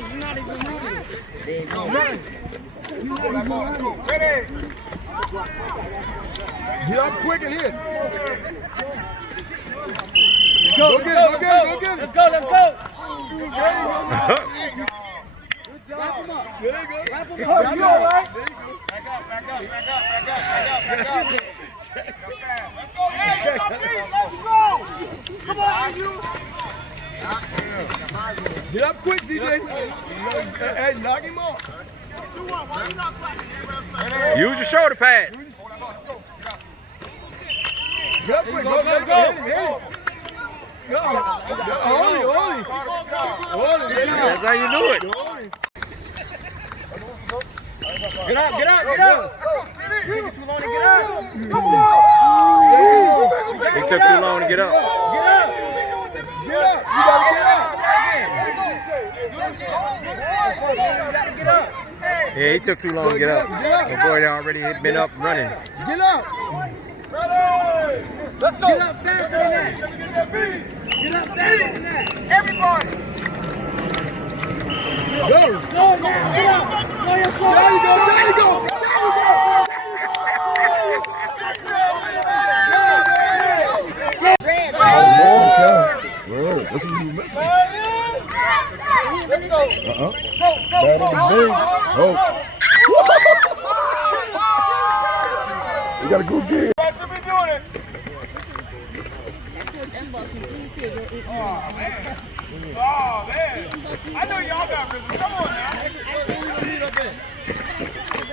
running. You're not even moving. There you go. Ready. Get up quick and hit. Go get it. Let's go. There you go. There you go. Wrap him up. You all right? Back up. Let's go. Come on, you. Get up quick, CJ. Hey, knock him off. Use your shoulder pads. Get up quick. Go. Hit it. Go. Hold it. That's how you do it. Get up. Taking too long to get up. It took too long to get up. You gotta get up. Yeah, he took too long to get up. The boy already had been up running. Get up. Let's go. Get up faster than that. Everybody. Go. There you go. That's what you missing. You gotta go get it. I should be doing it. Oh, man. I know y'all got rhythm. Come on now.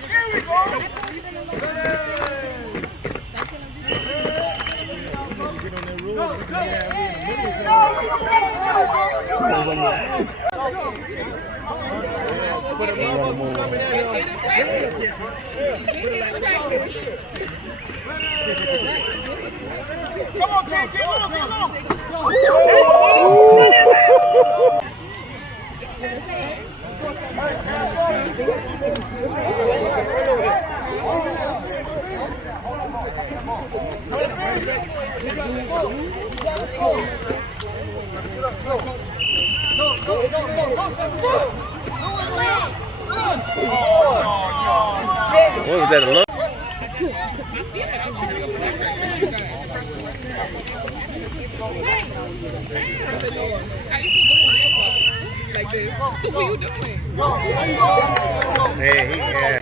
Here we go. Come on, kid, get low. What was that, a look? So what are you doing? Yeah.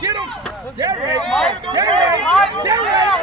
Get him! Get ready, Mike! Get ready!